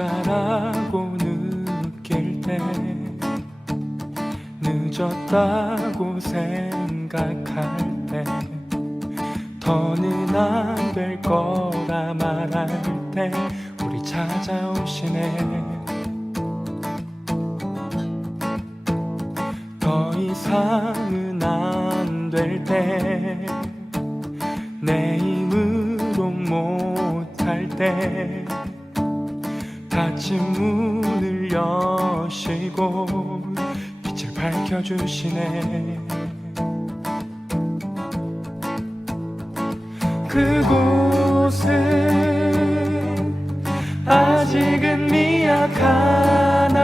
혼자라고 느낄 때 늦었다고 생각할 때 더는 안 될 거라 말할 때 우리 찾아오시네. 더 이상은 안 될 때 내 힘으로 못할 때 닫힌 문을 여시고 빛을 밝혀주시네. 그곳은 아직은 미약하나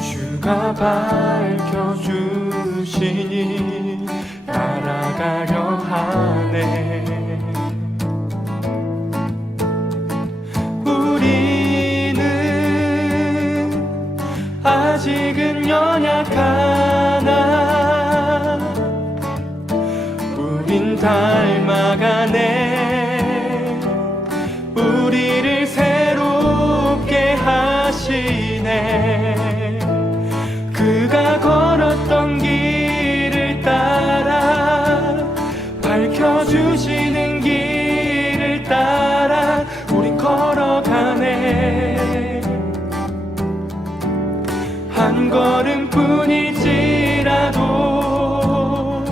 주가 밝혀주시니 따라가려 하네. 우리는 아직은 연약하나 우린 닮아가네. 우리를 새롭게 하시네. 그가 걸었던 길을 따라 밝혀주시는 길을 따라 우린 걸어가네. 한 걸음뿐일지라도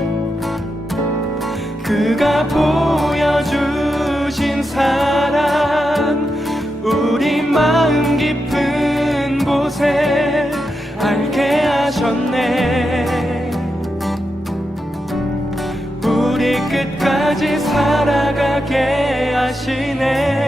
그가 보여주신 사랑 우리 마음 깊은 곳에 알게 하셨네. 우리 끝까지 살아가게 하시네.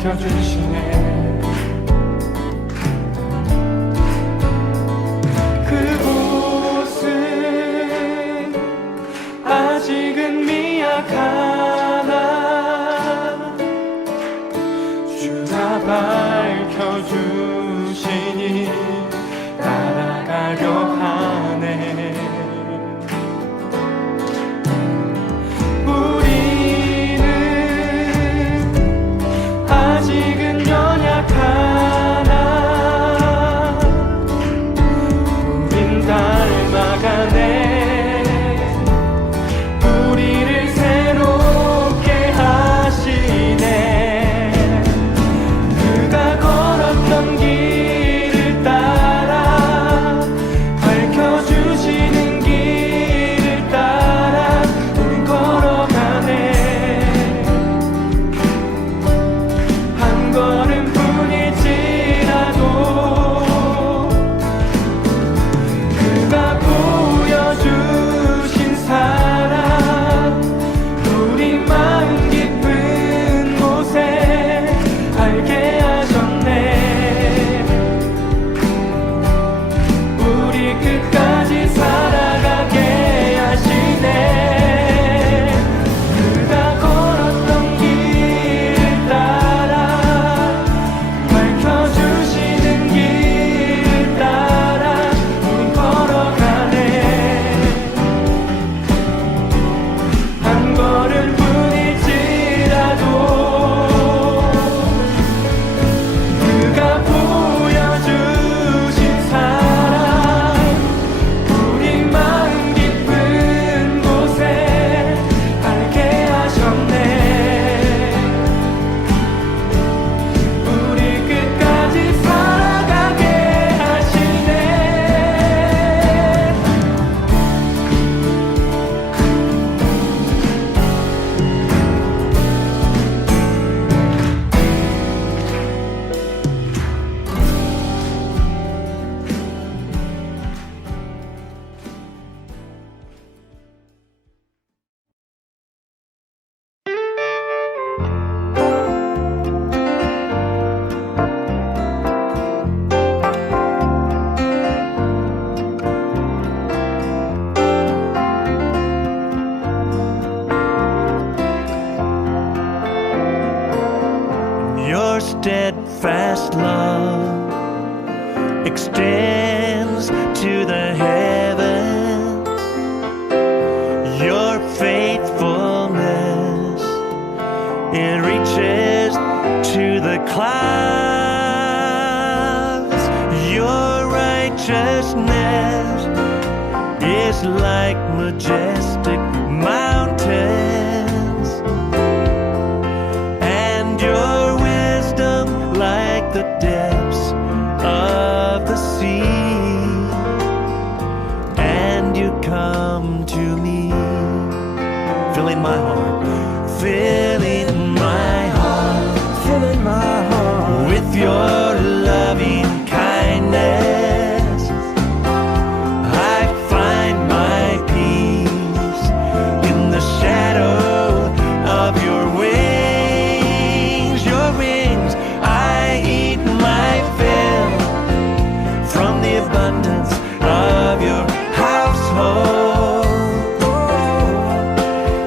밝혀주시네. 그곳은 아직은 미약하나 주가 밝혀주시니 따라가려 하네. 아직은 연약하나 우린 닮아가네. 우리를 새롭게 하시네. 그가 걸었던 길을 따라 밝혀주시는 길을 따라 우린 걸어가네. 걸음뿐일지라도 그가 보여주신 사랑 우리 마음 깊은 곳에 알게 하셨네. 우리 끝까지 살아가게 하시네. your steadfast love extends to the heavens. Your faithfulness, it reaches to the clouds. Your righteousness is like majestic mountains, and your wisdom like the depths of the sea. And you come to me, filling my heart, filling my heart, filling my heart with your loving kindness. I find my peace in the shadow of your wings. Your wings, I eat my fill from the abundance of your household,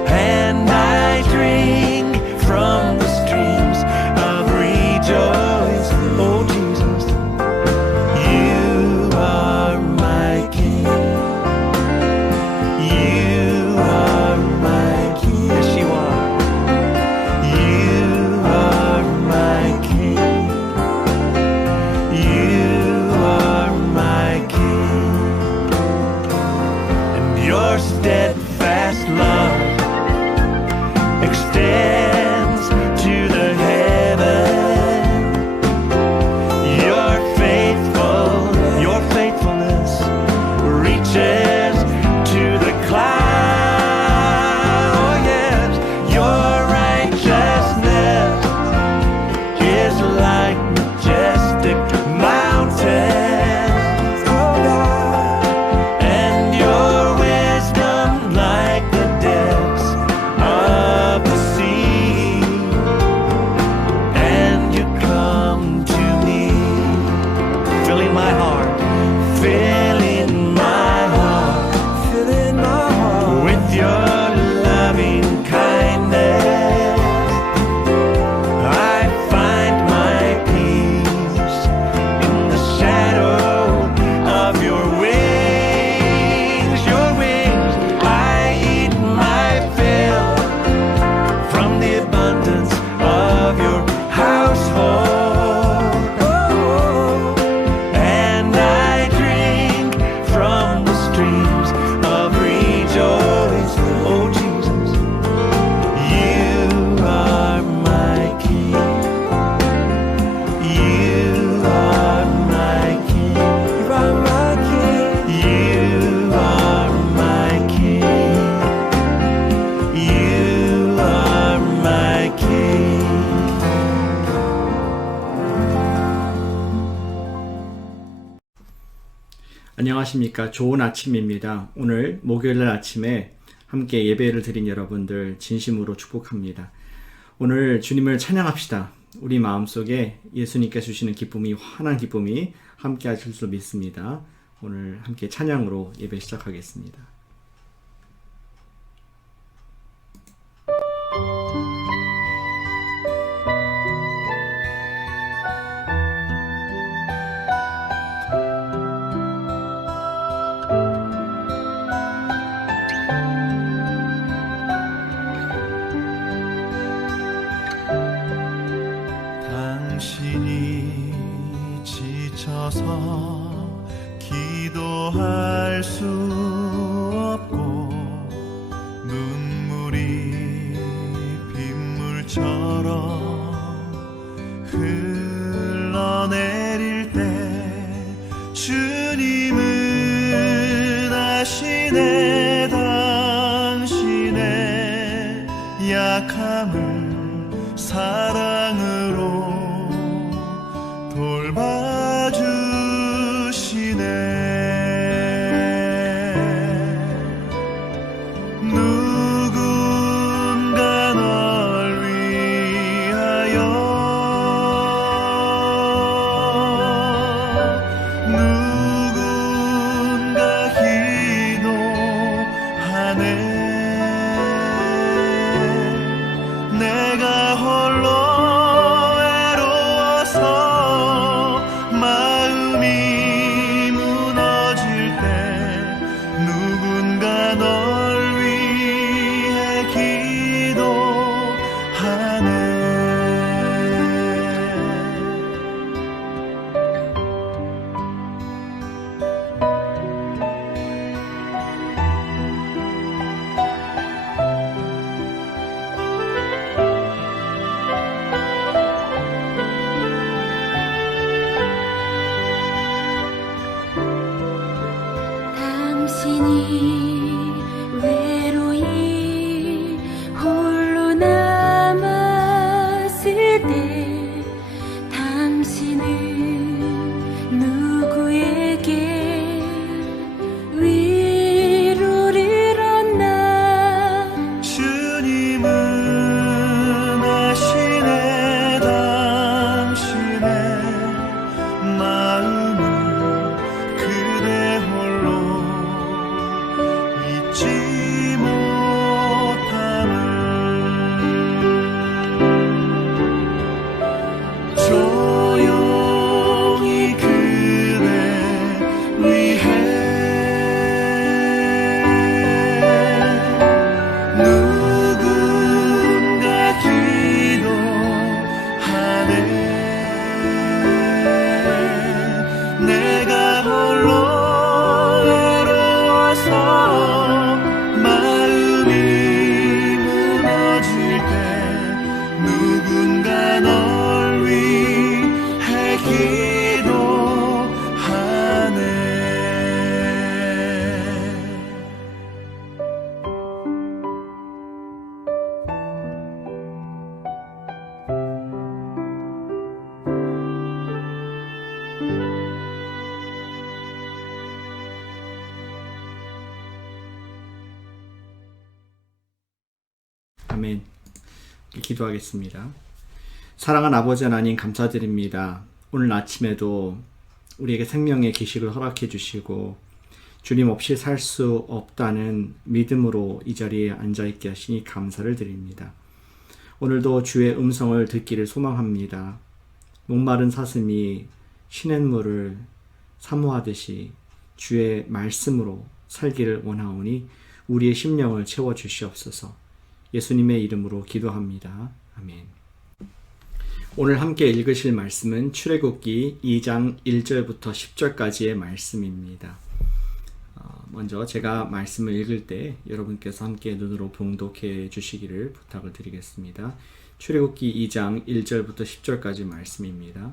and I drink from the streams of rejoice. Oh Jesus, you are my King. You are my King. Yes, you are. You are my King. You are my King. And your steadfast love extends to the heaven. Your faithfulness reaches to the clouds. Oh yes, your righteousness is like majestic mountains. Oh God, and your wisdom like the depths of the sea. And you come to me, filling my heart, filling my heart, filling my heart with your loving kindness. I find my peace in the shadow of your wings. Your wings, I eat my fill from the abundance of your household, and I drink from the streams of rejoice. Oh Jesus, you are my King. You are my King. You are my King. You are my King. You are my King. 안녕하십니까. 좋은 아침입니다. 오늘 목요일날 아침에 함께 예배를 드린 여러분들 진심으로 축복합니다. 오늘 주님을 찬양합시다. 우리 마음속에 예수님께서 주시는 기쁨이, 환한 기쁨이 함께 하실 줄 믿습니다. 오늘 함께 찬양으로 예배 시작하겠습니다. 당신이 지쳐서 기도할 수 없고 눈물이 빗물처럼 흘러내릴 때 주님은 아시네. 당신의 약함을 사랑으로 돌봐주시네. 누군가 널 위하여, 누군가 기도하네. 기도하겠습니다. 사랑하는 아버지 하나님 감사드립니다. 오늘 아침에도 우리에게 생명의 기식을 허락해 주시고 주님 없이 살 수 없다는 믿음으로 이 자리에 앉아있게 하시니 감사를 드립니다. 오늘도 주의 음성을 듣기를 소망합니다. 목마른 사슴이 시냇물을 사모하듯이 주의 말씀으로 살기를 원하오니 우리의 심령을 채워주시옵소서. 예수님의 이름으로 기도합니다. 아멘. 오늘 함께 읽으실 말씀은 출애굽기 2장 1절부터 10절까지의 말씀입니다. 먼저 제가 말씀을 읽을 때 여러분께서 함께 눈으로 봉독해 주시기를 부탁을 드리겠습니다. 출애굽기 2장 1절부터 10절까지 말씀입니다.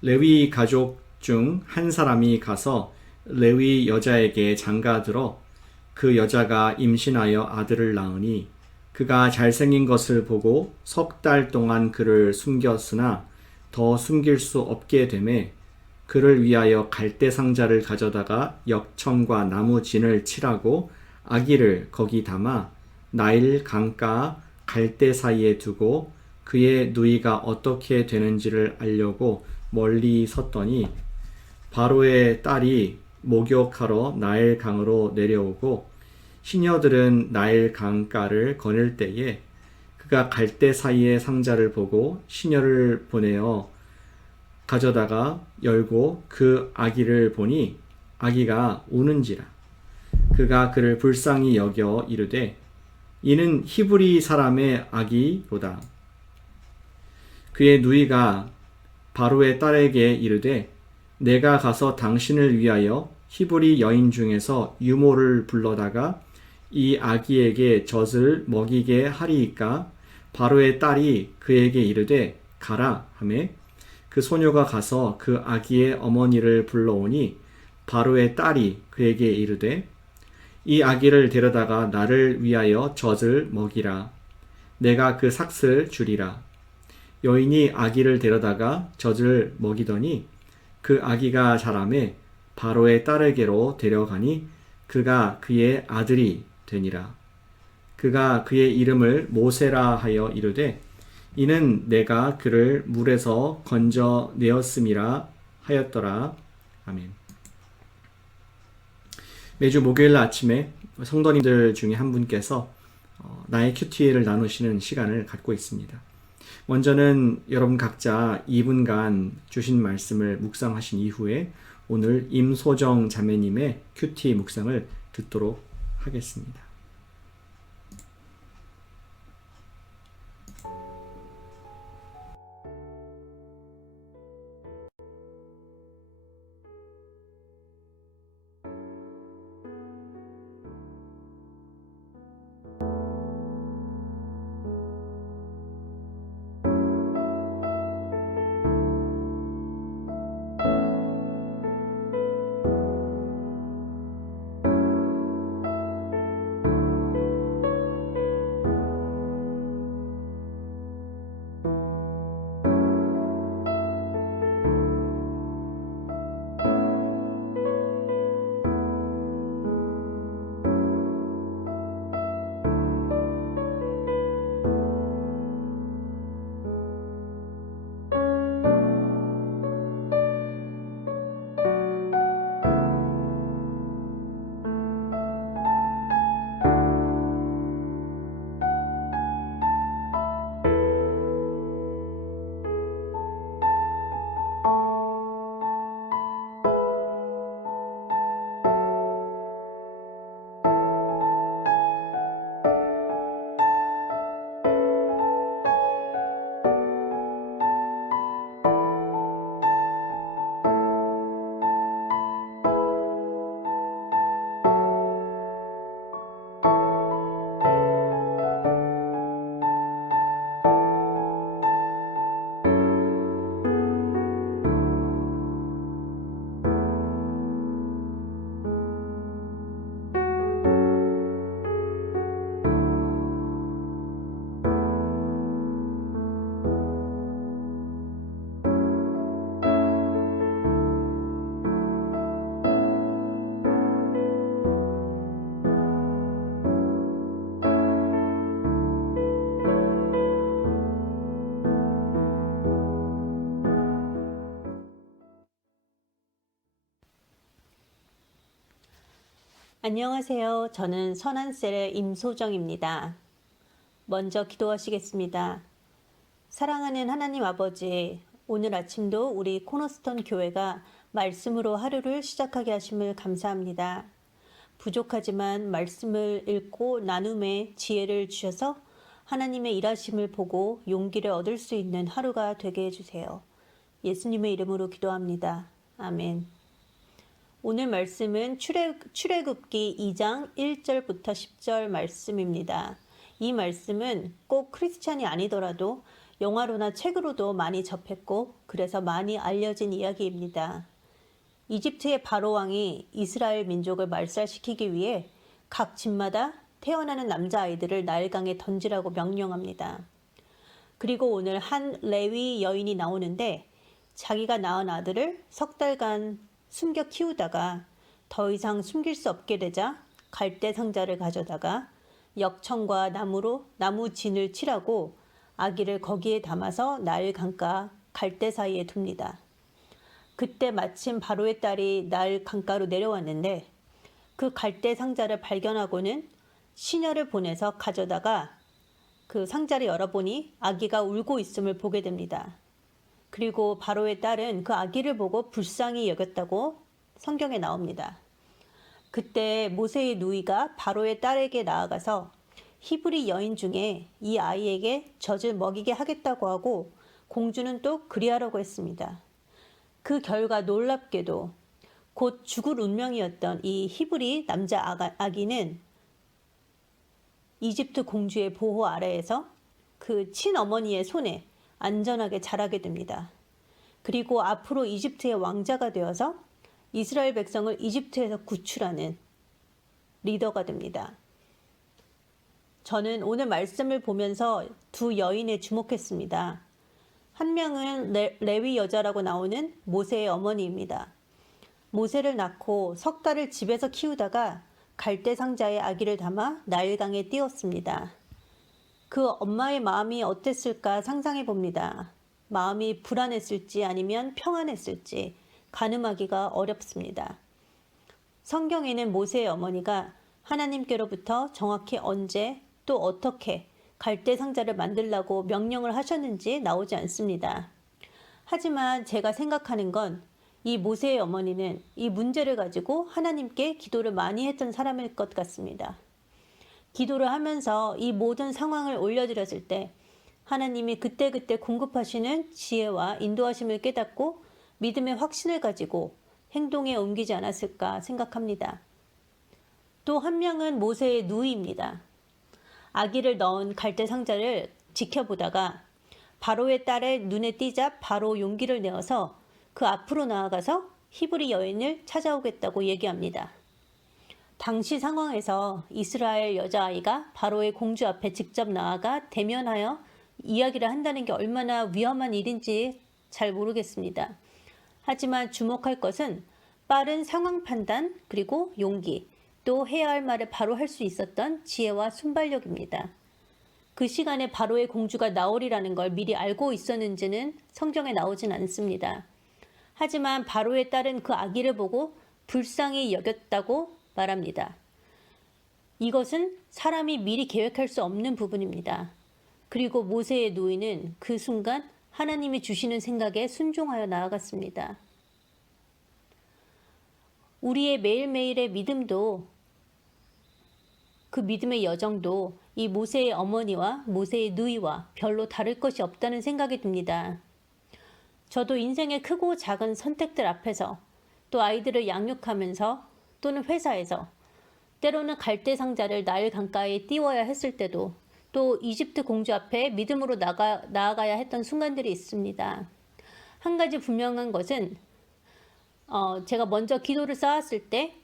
레위 가족 중 한 사람이 가서 레위 여자에게 장가들어 그 여자가 임신하여 아들을 낳으니 그가 잘생긴 것을 보고 3달 동안 그를 숨겼으나 더 숨길 수 없게 되매 그를 위하여 갈대 상자를 가져다가 역청과 나무 진을 칠하고 아기를 거기 담아 나일 강가 갈대 사이에 두고 그의 누이가 어떻게 되는지를 알려고 멀리 섰더니 바로의 딸이 목욕하러 나일 강으로 내려오고 시녀들은 나일 강가를 거닐 때에 그가 갈대 사이의 상자를 보고 시녀를 보내어 가져다가 열고 그 아기를 보니 아기가 우는지라. 그가 그를 불쌍히 여겨 이르되 이는 히브리 사람의 아기로다. 그의 누이가 바로의 딸에게 이르되 내가 가서 당신을 위하여 히브리 여인 중에서 유모를 불러다가 이 아기에게 젖을 먹이게 하리이까. 바로의 딸이 그에게 이르되 가라 하매 그 소녀가 가서 그 아기의 어머니를 불러오니 바로의 딸이 그에게 이르되 이 아기를 데려다가 나를 위하여 젖을 먹이라. 내가 그 삭슬 주리라. 여인이 아기를 데려다가 젖을 먹이더니 그 아기가 자라매 바로의 딸에게로 데려가니 그가 그의 아들이 되니라. 그가 그의 이름을 모세라 하여 이르되 이는 내가 그를 물에서 건져내었음이라 하였더라. 아멘. 매주 목요일 아침에 성도님들 중에 한 분께서 나의 큐티를 나누시는 시간을 갖고 있습니다. 먼저는 여러분 각자 2분간 주신 말씀을 묵상하신 이후에 오늘 임소정 자매님의 큐티 묵상을 듣도록 하겠습니다. 안녕하세요. 저는 선한셀의 임소정입니다. 먼저 기도하시겠습니다. 사랑하는 하나님 아버지, 오늘 아침도 우리 코너스톤 교회가 말씀으로 하루를 시작하게 하심을 감사합니다. 부족하지만 말씀을 읽고 나눔의 지혜를 주셔서 하나님의 일하심을 보고 용기를 얻을 수 있는 하루가 되게 해주세요. 예수님의 이름으로 기도합니다. 아멘. 오늘 말씀은 출애굽기 2장 1절부터 10절 말씀입니다. 이 말씀은 꼭 크리스찬이 아니더라도 영화로나 책으로도 많이 접했고 그래서 많이 알려진 이야기입니다. 이집트의 바로왕이 이스라엘 민족을 말살시키기 위해 각 집마다 태어나는 남자아이들을 나일강에 던지라고 명령합니다. 그리고 오늘 한 레위 여인이 나오는데 자기가 낳은 아들을 석 달간 숨겨 키우다가 더 이상 숨길 수 없게 되자 갈대 상자를 가져다가 역청과 나무 진을 칠하고 아기를 거기에 담아서 나일 강가 갈대 사이에 둡니다. 그때 마침 바로의 딸이 나일 강가로 내려왔는데 그 갈대 상자를 발견하고는 시녀를 보내서 가져다가 그 상자를 열어보니 아기가 울고 있음을 보게 됩니다. 그리고 바로의 딸은 그 아기를 보고 불쌍히 여겼다고 성경에 나옵니다. 그때 모세의 누이가 바로의 딸에게 나아가서 히브리 여인 중에 이 아이에게 젖을 먹이게 하겠다고 하고 공주는 또 그리하라고 했습니다. 그 결과 놀랍게도 곧 죽을 운명이었던 이 히브리 남자 아기는 이집트 공주의 보호 아래에서 그 친어머니의 손에 안전하게 자라게 됩니다. 그리고 앞으로 이집트의 왕자가 되어서 이스라엘 백성을 이집트에서 구출하는 리더가 됩니다. 저는 오늘 말씀을 보면서 두 여인에 주목했습니다. 한 명은 레위 여자라고 나오는 모세의 어머니입니다. 모세를 낳고 석 달을 집에서 키우다가 갈대 상자에 아기를 담아 나일강에 띄웠습니다. 그 엄마의 마음이 어땠을까 상상해 봅니다. 마음이 불안했을지 아니면 평안했을지 가늠하기가 어렵습니다. 성경에는 모세의 어머니가 하나님께로부터 정확히 언제 또 어떻게 갈대 상자를 만들라고 명령을 하셨는지 나오지 않습니다. 하지만 제가 생각하는 건 이 모세의 어머니는 이 문제를 가지고 하나님께 기도를 많이 했던 사람일 것 같습니다. 기도를 하면서 이 모든 상황을 올려드렸을 때 하나님이 그때그때 공급하시는 지혜와 인도하심을 깨닫고 믿음의 확신을 가지고 행동에 옮기지 않았을까 생각합니다. 또 한 명은 모세의 누이입니다. 아기를 넣은 갈대 상자를 지켜보다가 바로의 딸의 눈에 띄자 바로 용기를 내어서 그 앞으로 나아가서 히브리 여인을 찾아오겠다고 얘기합니다. 당시 상황에서 이스라엘 여자아이가 바로의 공주 앞에 직접 나아가 대면하여 이야기를 한다는 게 얼마나 위험한 일인지 잘 모르겠습니다. 하지만 주목할 것은 빠른 상황 판단 그리고 용기, 또 해야 할 말을 바로 할 수 있었던 지혜와 순발력입니다. 그 시간에 바로의 공주가 나오리라는 걸 미리 알고 있었는지는 성경에 나오진 않습니다. 하지만 바로의 딸은 그 아기를 보고 불쌍히 여겼다고 말합니다. 이것은 사람이 미리 계획할 수 없는 부분입니다. 그리고 모세의 누이는 그 순간 하나님이 주시는 생각에 순종하여 나아갔습니다. 우리의 매일매일의 믿음도 그 믿음의 여정도 이 모세의 어머니와 모세의 누이와 별로 다를 것이 없다는 생각이 듭니다. 저도 인생의 크고 작은 선택들 앞에서 또 아이들을 양육하면서 또는 회사에서 때로는 갈대 상자를 나일 강가에 띄워야 했을 때도 또 이집트 공주 앞에 믿음으로 나아가야 했던 순간들이 있습니다. 한 가지 분명한 것은 제가 먼저 기도를 쌓았을 때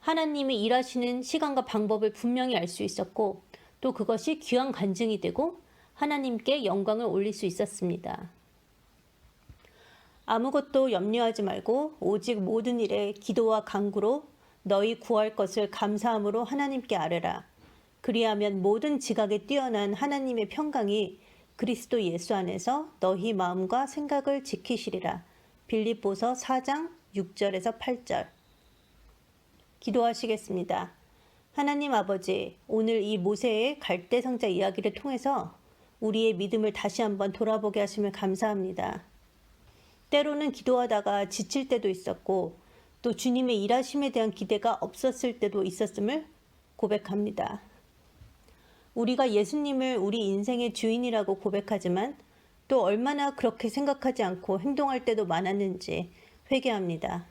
하나님이 일하시는 시간과 방법을 분명히 알 수 있었고 또 그것이 귀한 간증이 되고 하나님께 영광을 올릴 수 있었습니다. 아무것도 염려하지 말고 오직 모든 일에 기도와 간구로 너희 구할 것을 감사함으로 하나님께 아뢰라. 그리하면 모든 지각에 뛰어난 하나님의 평강이 그리스도 예수 안에서 너희 마음과 생각을 지키시리라. 빌립보서 4장 6절에서 8절. 기도하시겠습니다. 하나님 아버지, 오늘 이 모세의 갈대 상자 이야기를 통해서 우리의 믿음을 다시 한번 돌아보게 하시면 감사합니다. 때로는 기도하다가 지칠 때도 있었고 또 주님의 일하심에 대한 기대가 없었을 때도 있었음을 고백합니다. 우리가 예수님을 우리 인생의 주인이라고 고백하지만 또 얼마나 그렇게 생각하지 않고 행동할 때도 많았는지 회개합니다.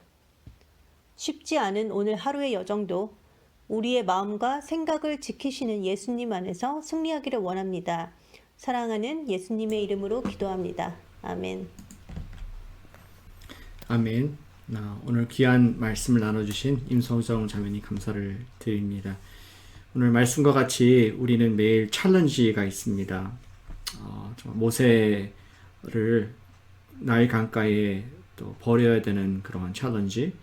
쉽지 않은 오늘 하루의 여정도 우리의 마음과 생각을 지키시는 예수님 안에서 승리하기를 원합니다. 사랑하는 예수님의 이름으로 기도합니다. 아멘. 아멘. 오늘 귀한 말씀을 나눠주신 임성정 자매님 감사를 드립니다. 오늘 말씀과 같이 우리는 매일 챌린지가 있습니다. 모세를 나일 강가에 또 버려야 되는 그러한 챌린지,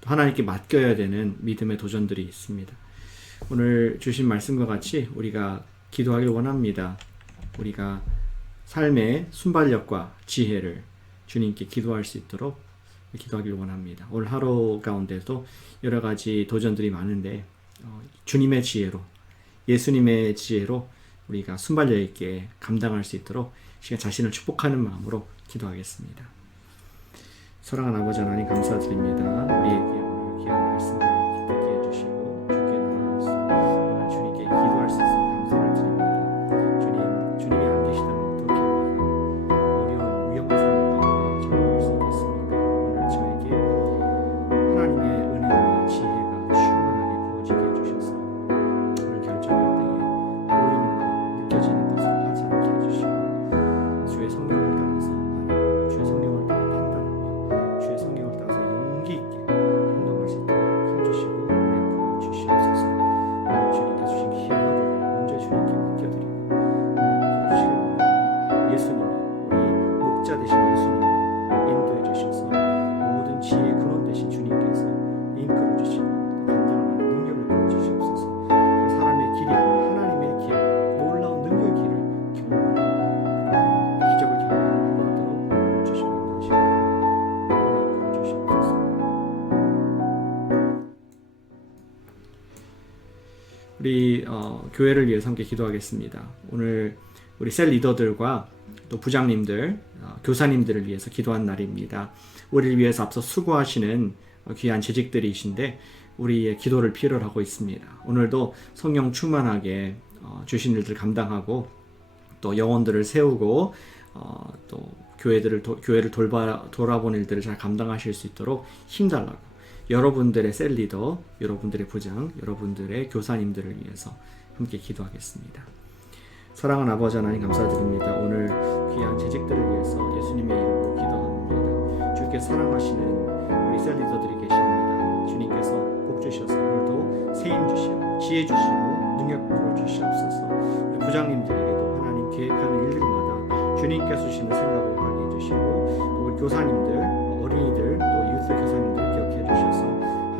또 하나님께 맡겨야 되는 믿음의 도전들이 있습니다. 오늘 주신 말씀과 같이 우리가 기도하길 원합니다. 우리가 삶의 순발력과 지혜를 주님께 기도할 수 있도록 기도하길 원합니다. 오늘 하루 가운데도 여러 가지 도전들이 많은데 주님의 지혜로, 예수님의 지혜로 우리가 순발력 있게 감당할 수 있도록 시간 자신을 축복하는 마음으로 기도하겠습니다. 사랑하는 아버지 하나님 감사드립니다. 우리에게 오늘 귀한 말씀을 듣게 해주시고 주께 나아가서 오늘 주님께 기도할 수 있어서 감사를 드립니다. 주님이 안 계시다면 어떻게 우리가 어려운 위험한 상황 가운데 적응할 수 있겠습니까? 오늘 저에게 하나님의 은혜와 지혜가 충만하게 부어지게 해주셔서 오늘 결정할 때에 보이는 것, 느껴지는 것을 하지 않게 해주시고 주의 성령을 따라서 말하고 주의 성령을 따라 판단하며 주의 성령을 따라서 용기 있게 행동할 수 있도록 힘주시고 은혜 부어주시옵소서. 오늘 주님께 주신 귀한 하루를 온전히 주님께 맡겨드리고 은혜 부어주시기 원합니다. 예수님이 우리 목자 되신 예수님이 인도해 주셔서 모든 지혜의 근원 되신 주님께서 이끌어 주시고 감당하는 능력을 부어주시옵소서. 그 사람의 길이 아니라 하나님의 길, 놀라운 능력의 길을 경험하는 그런 기적을 경험하는 하루 되도록 주시고 인도하시고 은혜 부어주시옵소서. 우리 교회를 위해서 함께 기도하겠습니다. 오늘 우리 셀 리더들과 또 부장님들, 교사님들을 위해서 기도한 날입니다. 우리를 위해서 앞서 수고하시는 귀한 재직들이신데 우리의 기도를 필요로 하고 있습니다. 오늘도 성령 충만하게 주신 일들 감당하고 또 영혼들을 세우고 또 교회를 돌아보는 일들을 잘 감당하실 수 있도록 힘달라고 여러분들의 셀 리더, 여러분들의 부장, 여러분들의 교사님들을 위해서 함께 기도하겠습니다. 사랑하는 아버지 하나님 감사드립니다. 오늘 귀한 재직들을 위해서 예수님의 이름으로 기도합니다. 주께 사랑하시는 우리 셀 리더들이 계십니다. 주님께서 복 주셔서 오늘도 세임 주시고 지혜 주시고 능력 부어주시옵소서. 우리 부장님들에게도 하나님 계획하는 일들마다 주님께서 주시는 생각을 하게 해주시고 또 우리 교사님들, 어린이들, 또 유스 교사님들 기억해 주셔서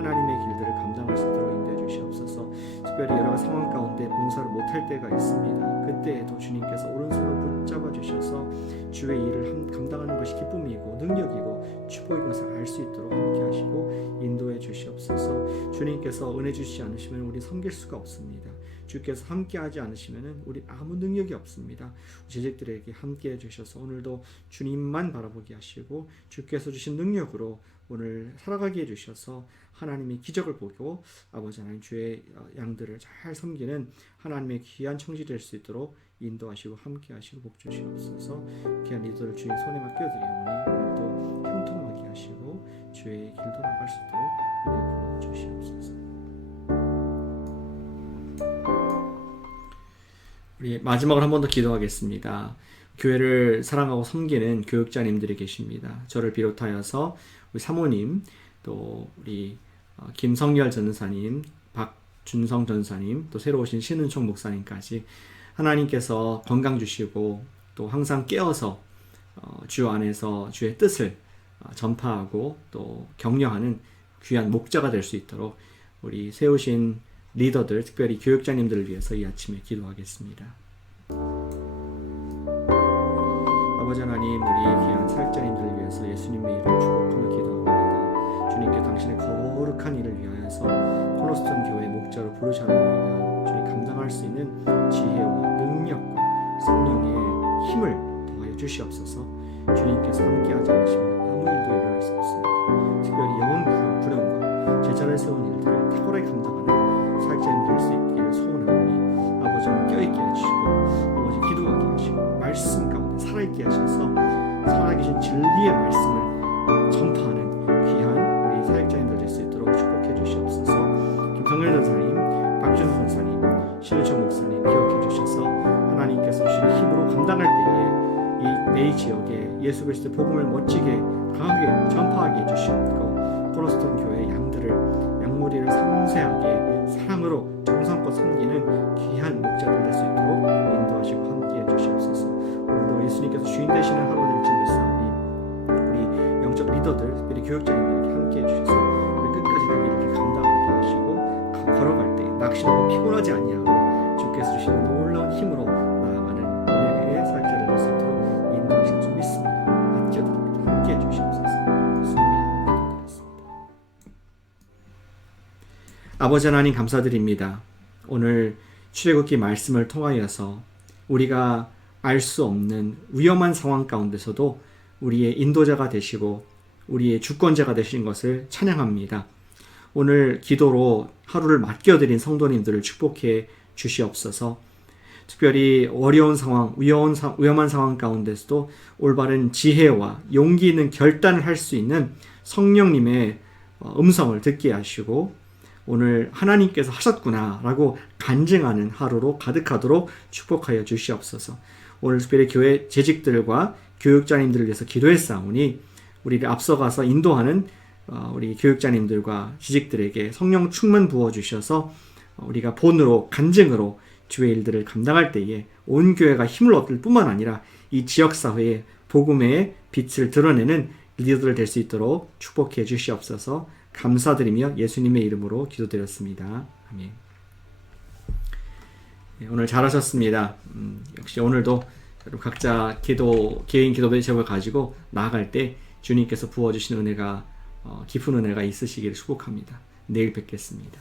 하나님의 길들을 감당할 수 있도록 인도해 주시옵소서. 특별히 여러 가지 상황 가운데 봉사를 못할 때가 있습니다. 그때에도 주님께서 오른손을 붙잡아 주셔서 주의 일을 감당하는 것이 기쁨이고 능력이고 축복인 것을 알 수 있도록 함께 하시고 인도해 주시옵소서. 주님께서 은혜 주시지 않으시면 우리 섬길 수가 없습니다. 주께서 함께 하지 않으시면 우리 아무 능력이 없습니다. 제자들에게 함께 해주셔서 오늘도 주님만 바라보게 하시고 주께서 주신 능력으로 오늘 살아가게 해주셔서 하나님의 기적을 보고 아버지 하나님 주의 양들을 잘 섬기는 하나님의 귀한 청지 될 수 있도록 인도하시고 함께 하시고 복 주시옵소서. 귀한 리더를 주님 손에 맡겨드리오니 오늘도 형통하게 하시고 주의 길도 나갈 수 있도록 은혜 부어주시옵소서. 우리 마지막으로 한 번 더 기도하겠습니다. 교회를 사랑하고 섬기는 교육자님들이 계십니다. 저를 비롯하여서 우리 사모님, 또 우리 김성열 전사님, 박준성 전사님, 또 새로 오신 신은총 목사님까지 하나님께서 건강 주시고 또 항상 깨어서 주 안에서 주의 뜻을 전파하고 또 격려하는 귀한 목자가 될 수 있도록 우리 세우신 리더들, 특별히 교육자님들을 위해서 이 아침에 기도하겠습니다. 아버지 하나님, 우리 귀한 사역자님들을 위해서 예수님의 이름을 축복하며 기도합니다. 주님께 당신의 거룩한 일을 위하여서 코너스톤 교회 목자로 부르셨나이다. 주님 감당할 수 있는 지혜와 능력과 성령의 힘을 더하여 주시옵소서. 주님께서 함께하지 않으시면 아무 일도 일어날 수 없습니다. 특별히 영원 구령과 제자를 세운 일들을 탁월하게 감당하는 사역자님 될 수 있기를 소원하오니 아버지는 껴있게 해주시고 아버지 기도하게 하시고 말씀 가운데 살아있게 하셔서 살아계신 진리의 말씀을 전파하는 귀한 우리 사역자님들 될 수 있도록 축복해 주시옵소서. 김성열 전사님, 박준수 전사님, 신우철 목사님 기억해 주셔서 하나님께서 주신 힘으로 감당할 때에 내 지역에 예수 그리스도의 복음을 멋지게 강하게 전파하게 해주시옵고 코너스톤 교회의 양무리를 섬세하게 사랑으로 정성껏 섬기는 귀한 목자들 될 수 있도록 인도하시고 함께 해주시옵소서. 오늘도 예수님께서 주인 되시는 하루 될 줄 믿사오니 우리 영적 리더들, 특별히 교육자님들에게 함께 해주셔서 우리 끝까지 그 일을 감당하게 하시고 걸어갈 때 낙심하고 피곤하지 아니하고 주께서 주시는 놀라운 힘으로 나아가는 은혜의 사역자를 될 수 있도록 인도하실 줄 믿습니다. 맡겨드립니다. 함께 해주시옵소서. 예수님의 이름으로 기도드렸습니다. 아버지 하나님 감사드립니다. 오늘 출애굽기 말씀을 통하여서 우리가 알 수 없는 위험한 상황 가운데서도 우리의 인도자가 되시고 우리의 주권자가 되신 것을 찬양합니다. 오늘 기도로 하루를 맡겨드린 성도님들을 축복해 주시옵소서. 특별히 어려운 상황, 위험한 상황 가운데서도 올바른 지혜와 용기 있는 결단을 할 수 있는 성령님의 음성을 듣게 하시고 오늘 하나님께서 하셨구나 라고 간증하는 하루로 가득하도록 축복하여 주시옵소서. 오늘 특별히 교회 재직들과 교육자님들을 위해서 기도했사오니 우리를 앞서가서 인도하는 우리 교육자님들과 지직들에게 성령 충만 부어주셔서 우리가 본으로 간증으로 주의 일들을 감당할 때에 온 교회가 힘을 얻을 뿐만 아니라 이 지역사회의 복음의 빛을 드러내는 리더들 될 수 있도록 축복해 주시옵소서. 감사드리며 예수님의 이름으로 기도드렸습니다. 아멘. 오늘 잘하셨습니다. 역시 오늘도 각자 개인 기도 제목을 가지고 나아갈 때 주님께서 부어주신 은혜가 깊은 은혜가 있으시기를 축복합니다. 내일 뵙겠습니다.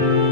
Lord.